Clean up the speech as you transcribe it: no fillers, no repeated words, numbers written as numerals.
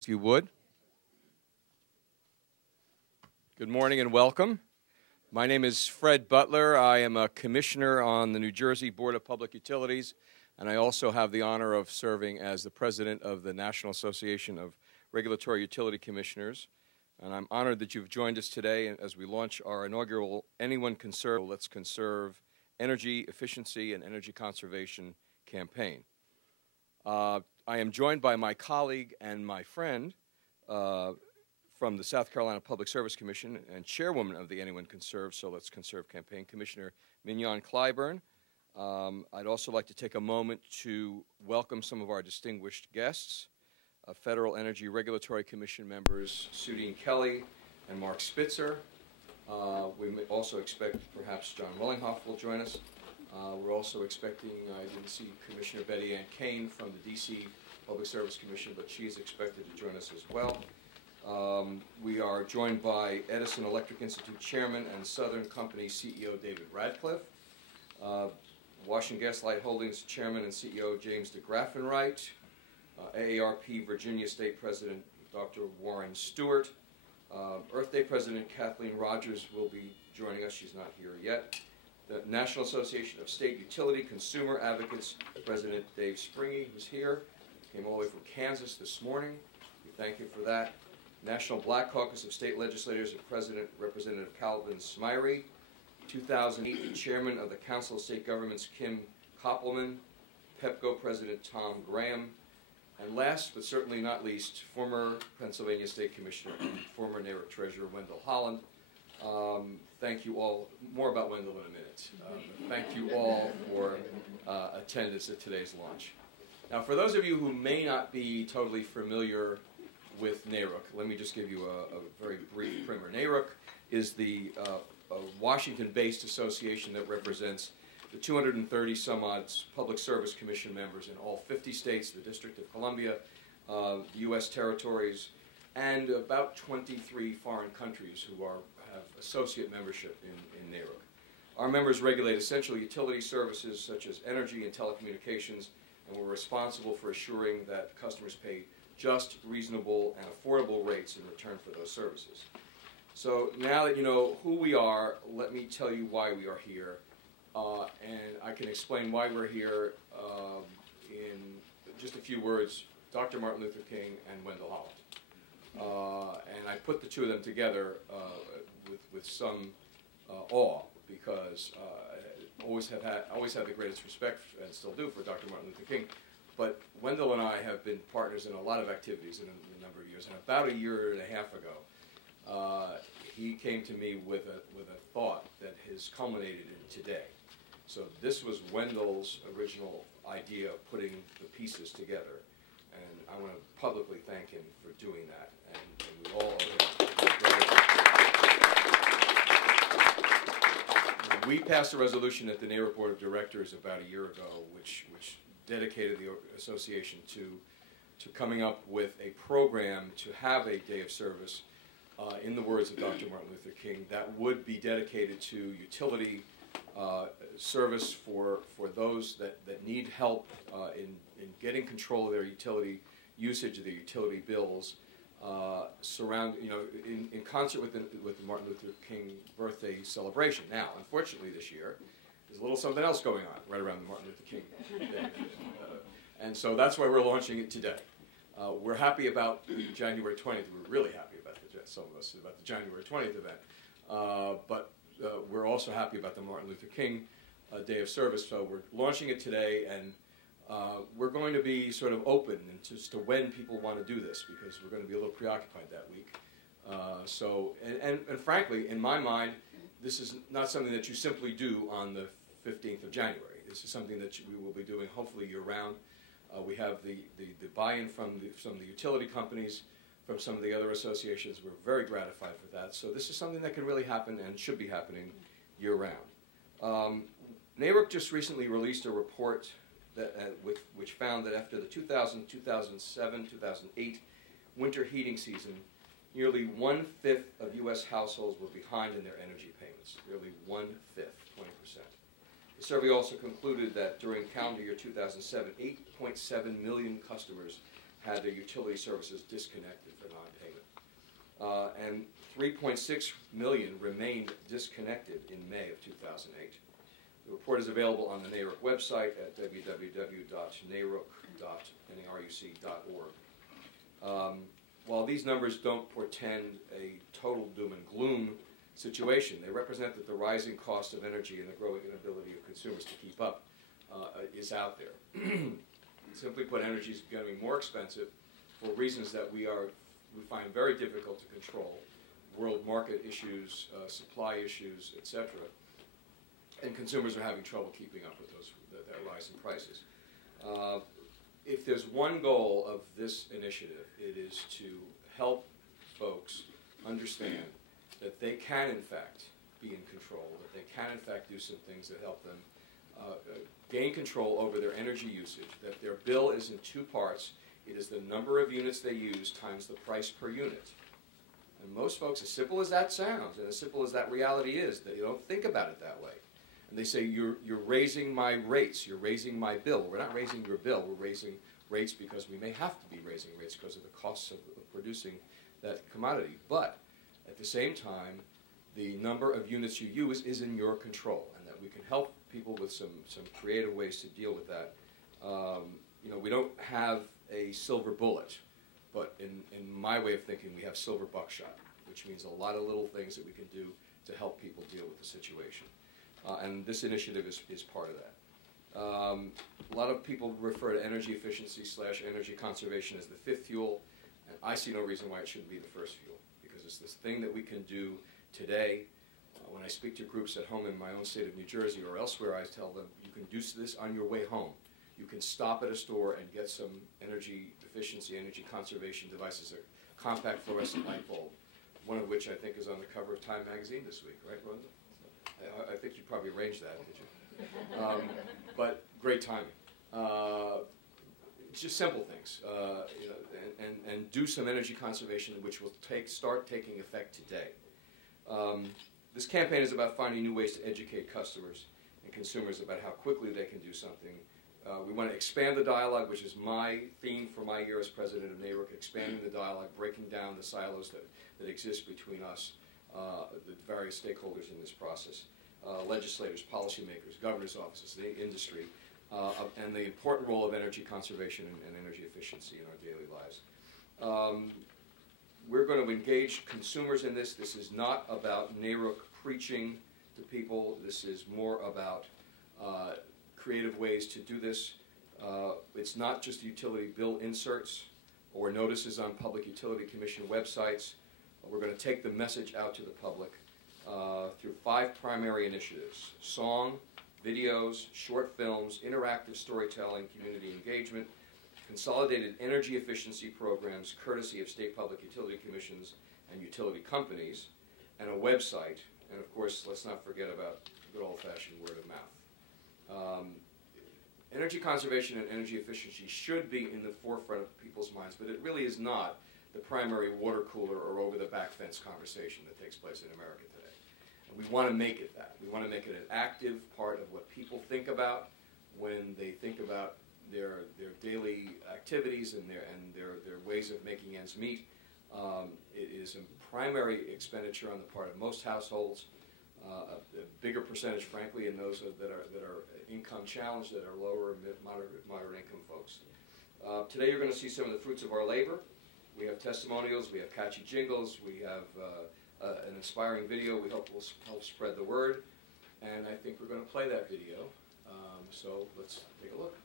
If you would. Good morning and welcome. My name is Fred Butler. I am a commissioner on the New Jersey Board of Public Utilities, and I also have the honor of serving as the president of the National Association of Regulatory Utility Commissioners. And I'm honored that you've joined us today as we launch our inaugural Anyone Can Serve, Let's Conserve Energy Efficiency and Energy Conservation campaign. I am joined by my colleague and my friend from the South Carolina Public Service Commission and chairwoman of the Anyone Can Serve, So Let's Conserve campaign, Commissioner Mignon Clyburn. I'd also like to take a moment to welcome some of our distinguished guests, Federal Energy Regulatory Commission members Sudeen Kelly and Mark Spitzer. We may also expect perhaps John Wellinghoff will join us. We're also expecting, I didn't see Commissioner Betty Ann Kane from the D.C. Public Service Commission, but she is expected to join us as well. We are joined by Edison Electric Institute Chairman and Southern Company CEO David Radcliffe, Washington Gas Light Holdings Chairman and CEO James DeGraffenreidt, AARP Virginia State President Dr. Warren Stewart, Earth Day President Kathleen Rogers will be joining us. She's not here yet. The National Association of State Utility Consumer Advocates President Dave Springy, who's here, came all the way from Kansas this morning. We thank you for that. National Black Caucus of State Legislators and President Representative Calvin Smyre, 2008 Chairman of the Council of State Governments Kim Koppelman, PEPCO President Tom Graham, and last but certainly not least, former Pennsylvania State Commissioner and former NARUC Treasurer Wendell Holland. Thank you all. More about Wendell in a minute. Thank you all for attendance at today's launch. Now, for those of you who may not be totally familiar with NARUC, let me just give you a very brief primer. NARUC is the Washington-based association that represents the 230 some odd Public Service Commission members in all 50 states, the District of Columbia, the U.S. territories, and about 23 foreign countries who have associate membership in NARUC. Our members regulate essential utility services such as energy and telecommunications, and we're responsible for assuring that customers pay just, reasonable, and affordable rates in return for those services. So now that you know who we are, let me tell you why we are here. And I can explain why we're here in just a few words: Dr. Martin Luther King and Wendell Holland. And I put the two of them together with some awe, because I always had the greatest respect, and still do, for Dr. Martin Luther King. But Wendell and I have been partners in a lot of activities in a number of years. And about a year and a half ago, he came to me with a thought that has culminated in today. So this was Wendell's original idea of putting the pieces together. And I want to publicly thank him for doing that. And we all owe him. We passed a resolution at the NARUC Board of Directors about a year ago, which dedicated the association to coming up with a program to have a day of service, in the words of Dr. Martin Luther King, that would be dedicated to utility service for those that need help in getting control of their utility usage, of their utility bills, in concert with the Martin Luther King birthday celebration. Now, unfortunately, this year, there's a little something else going on right around the Martin Luther King Day. And so that's why we're launching it today. We're happy about January 20th. We're really happy about some of us, about the January 20th event. But we're also happy about the Martin Luther King Day of Service. So we're launching it today, and we're going to be sort of open as to when people want to do this, because we're going to be a little preoccupied that week. And frankly, in my mind, this is not something that you simply do on the 15th of January. This is something that we will be doing hopefully year-round. We have the buy-in from the utility companies, from some of the other associations. We're very gratified for that. So this is something that can really happen and should be happening year-round. NARUC just recently released a report which found that after the 2000, 2007, 2008 winter heating season, nearly 1/5 of U.S. households were behind in their energy payments. Nearly 1/5, 20%. The survey also concluded that during calendar year 2007, 8.7 million customers had their utility services disconnected for non-payment. And 3.6 million remained disconnected in May of 2008. The report is available on the NARUC website at www.naruc.org. While these numbers don't portend a total doom and gloom situation, they represent that the rising cost of energy and the growing inability of consumers to keep up is out there. Simply put, energy is becoming more expensive for reasons that we find very difficult to control: world market issues, supply issues, etc. And consumers are having trouble keeping up with that rise in prices. If there's one goal of this initiative, it is to help folks understand that they can, in fact, be in control, that they can, in fact, do some things that help them gain control over their energy usage, that their bill is in two parts. It is the number of units they use times the price per unit. And most folks, as simple as that sounds, and as simple as that reality is, they don't think about it that way. And they say, you're raising my rates, you're raising my bill. We're not raising your bill, we're raising rates because we may have to be raising rates because of the costs of producing that commodity. But at the same time, the number of units you use is in your control, and that we can help people with some creative ways to deal with that. We don't have a silver bullet, but in my way of thinking, we have silver buckshot, which means a lot of little things that we can do to help people deal with the situation. And this initiative is part of that. A lot of people refer to energy efficiency / energy conservation as the fifth fuel, and I see no reason why it shouldn't be the first fuel, because it's this thing that we can do today. When I speak to groups at home in my own state of New Jersey or elsewhere, I tell them, you can do this on your way home. You can stop at a store and get some energy efficiency, energy conservation devices, a compact fluorescent light bulb, one of which I think is on the cover of Time magazine this week, right, Rhonda? I think you probably arranged that, did you? But great timing. Just simple things, and do some energy conservation, which will start taking effect today. This campaign is about finding new ways to educate customers and consumers about how quickly they can do something. We want to expand the dialogue, which is my theme for my year as president of NARUC, expanding the dialogue, breaking down the silos that exist between us, the various stakeholders in this process, legislators, policymakers, governor's offices, the industry, and the important role of energy conservation and energy efficiency in our daily lives. We're going to engage consumers in this. This is not about NARUC preaching to people. This is more about creative ways to do this. It's not just utility bill inserts or notices on Public Utility Commission websites. We're going to take the message out to the public through 5 primary initiatives: song, videos, short films, interactive storytelling, community engagement, consolidated energy efficiency programs courtesy of state public utility commissions and utility companies, and a website, and of course, let's not forget about good old-fashioned word of mouth. Energy conservation and energy efficiency should be in the forefront of people's minds, but it really is not the primary water cooler or over-the-back fence conversation that takes place in America today. And we want to make it that. We want to make it an active part of what people think about when they think about their daily activities and their ways of making ends meet. It is a primary expenditure on the part of most households. A bigger percentage, frankly, in those that are income challenged, that are lower and moderate income folks. Today you're going to see some of the fruits of our labor. We have testimonials, we have catchy jingles, we have an inspiring video we hope will help spread the word, and I think we're going to play that video. So let's take a look.